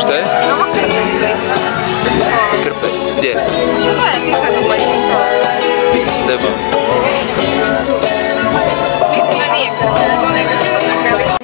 Šta je? Ovo krpe izgleda. Krpe? Gdje? To je ti što je pa isto. Debo. Mislim da nije krpe, da je to nekako što je veliko.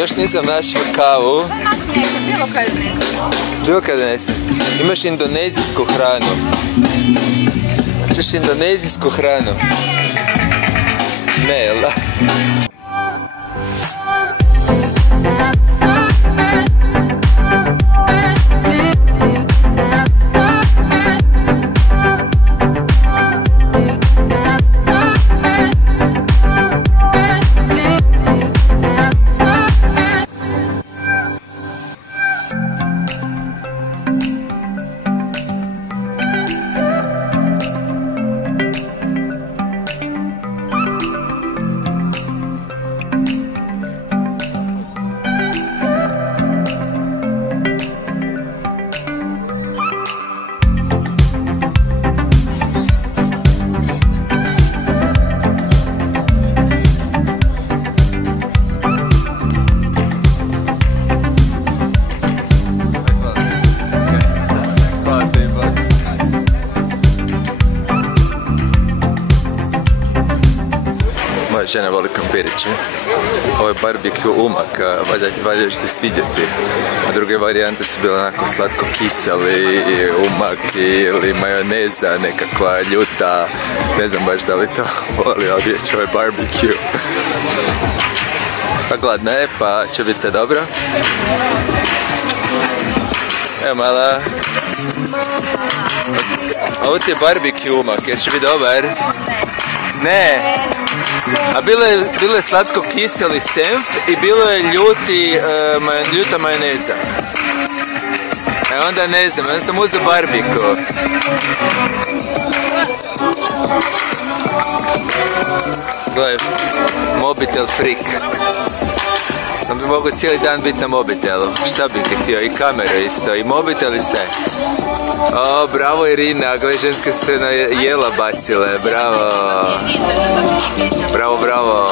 Još nisam našao kavu. Bilo kad ne. Bilo kad donesem. Imaš indonezijsku hranu. Hoćeš indonezijsku hranu? Ne, jel da? Moja žena voli krompiriće. Ovo je barbecue umak, valjda će se svidjeti. A druge varijante su bile onako slatko kiseli, umak ili majoneza nekakva ljuta. Ne znam baš da li to voli, ali već ovo je barbecue. Pa gladna je, pa će biti sve dobro. Evo mala. Ovo ti je barbecue umak, jer će biti dobar. Ne. A bilo je slatko kiseli senf i bilo je ljuta majoneza. Onda ne znam, onda sam uzeo barbecue. Gledaj, mobitel freak. Sam bi mogu cijeli dan biti na mobitelu. Šta bi ti htio? I kameru isto, i mobitel i sve. O, bravo Irina, gledaj, ženske su se na jela bacile, bravo. Bravo, bravo.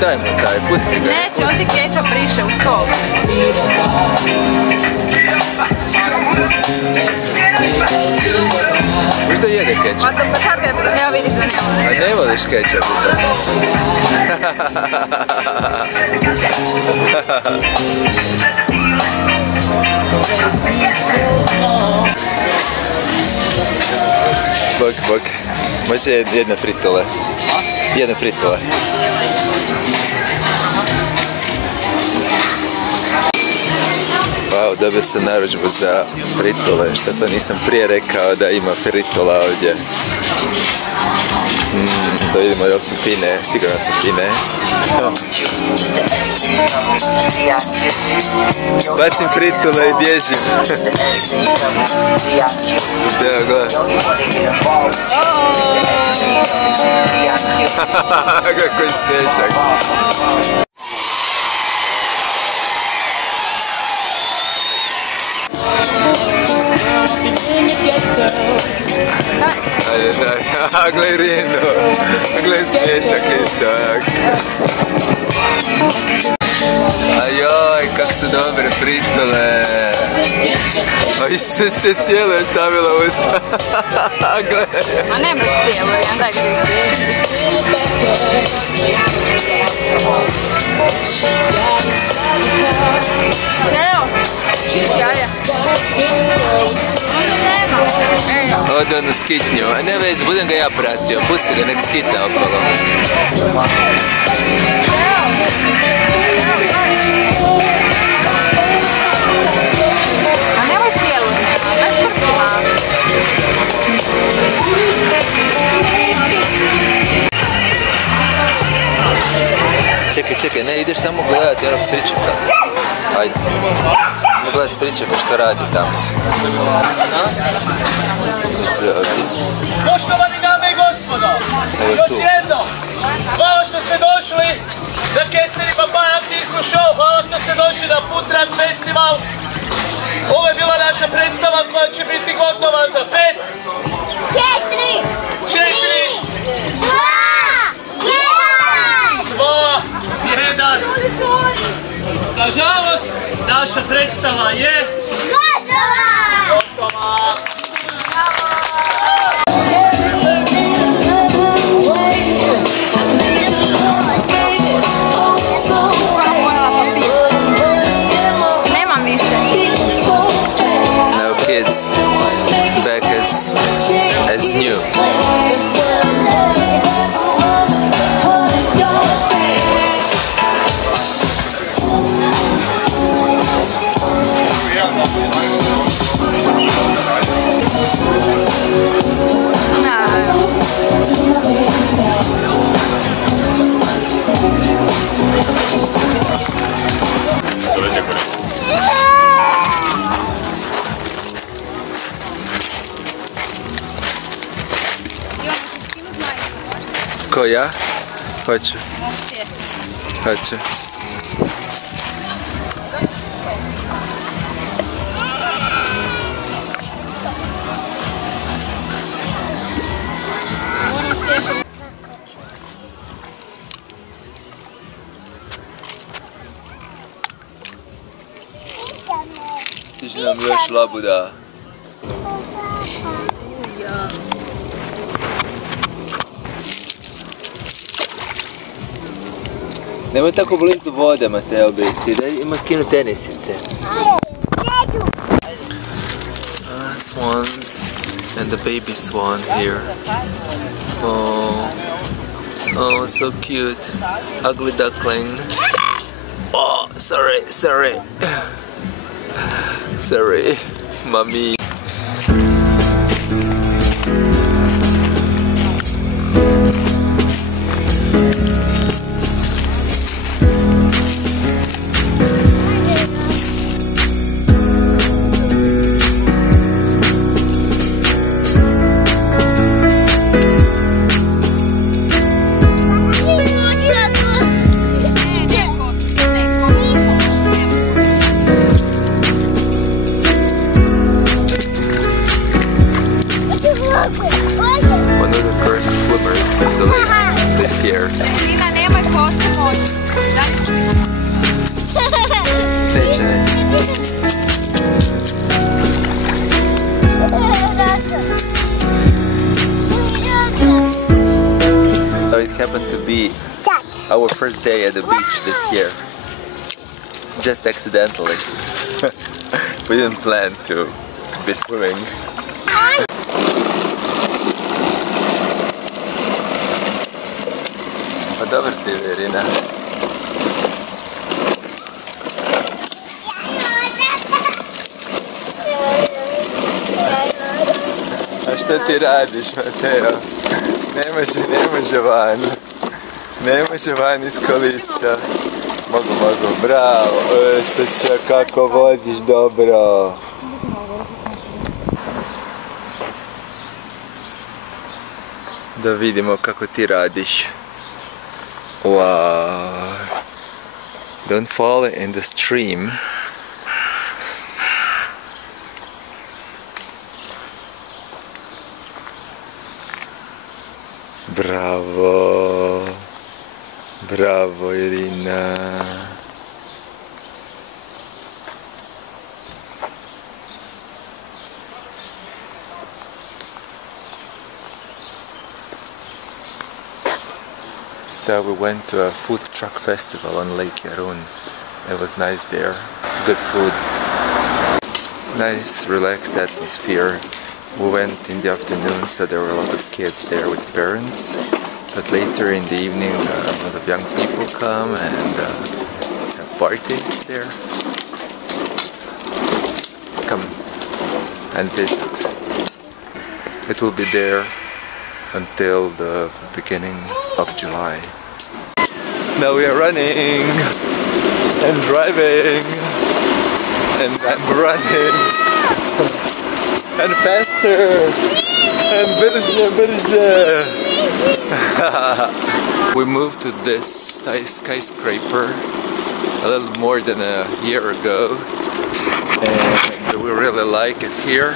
Daj mu taj, pusti ga. Neće, on si kečap briše u stol. Možda jede kečap? Pa sad kad ja vidiš da ne volim. A ne voliš kečap? Bok. Može jedne fritole. Jedne fritole. Wow, dobio sam narudžbu za fritole, što pa nisam prije rekao da ima fritola ovdje. Da vidimo da li su fine, sigurno su fine. Bacim fritole i bježim. Evo, gledaj. Kako je smiješak. Daj, gledaj Rinu, gledaj smiješak isto, ajoj, kak su dobre fritole. O Isuse, cijelo je stavila u usta. Gledaj. A ne mrš cijelo, Rijan, daj kriči. Evo, jaja. Ode on u skitnju, a ne vezi, budem ga ja pratio, pusti ga, nek skita okolo. A nemoj cijelu, bez prstima. Čekaj, ne, ideš tamo gledati jednog stričaka. Ajde. Idemo gledati stričaka što radi tamo. Poštovani dame i gospodo, još jednom, hvala što ste došli na Kesteri Papaya Cirkus Show, hvala što ste došli na Foodtruck Festival. Ovo je bila naša predstava koja će biti gotova za 5, 4, 2, 1. Nažalost, naša predstava je gotova. As new. Ko ja? Hoću. Hoću. Stiže nam još labuda. Nemoj tako blizu vode, Mateo, biti. Daj, ima skinu tenisice. Swans and the baby swan here. Oh, so cute. Ugly duckling. Oh, sorry. Sorry, mommy. One of the first swimmers in the lake this year. Neće. happened to be our first day at the beach this year. Just accidentally. We didn't plan to be swimming. Pa dobro ti je, Irina. A što ti radiš, Mateo? Ne može van. Ne može van iz kolica. Mogu, bravo. Sasja, kako voziš dobro. Da vidimo kako ti radiš. Wow. Don't fall in the stream. Bravo. Bravo, Irina. So we went to a food truck festival on Lake Yarun. It was nice there. Good food. Nice, relaxed atmosphere. We went in the afternoon, so there were a lot of kids there with parents. But later in the evening, a lot of young people come and have a party there. Come and visit. It will be there until the beginning of July. Now we are running and driving and I'm running and faster and bırjı. We moved to this skyscraper a little more than a year ago and we really like it here.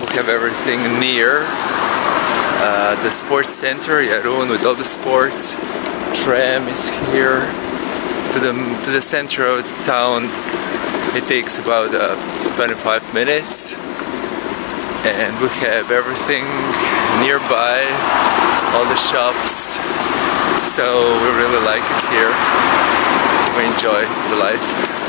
We have everything near. The sports center, Yarun, with all the sports. Tram is here. To the center of town it takes about 25 minutes. And we have everything nearby, all the shops. So we really like it here. We enjoy the life.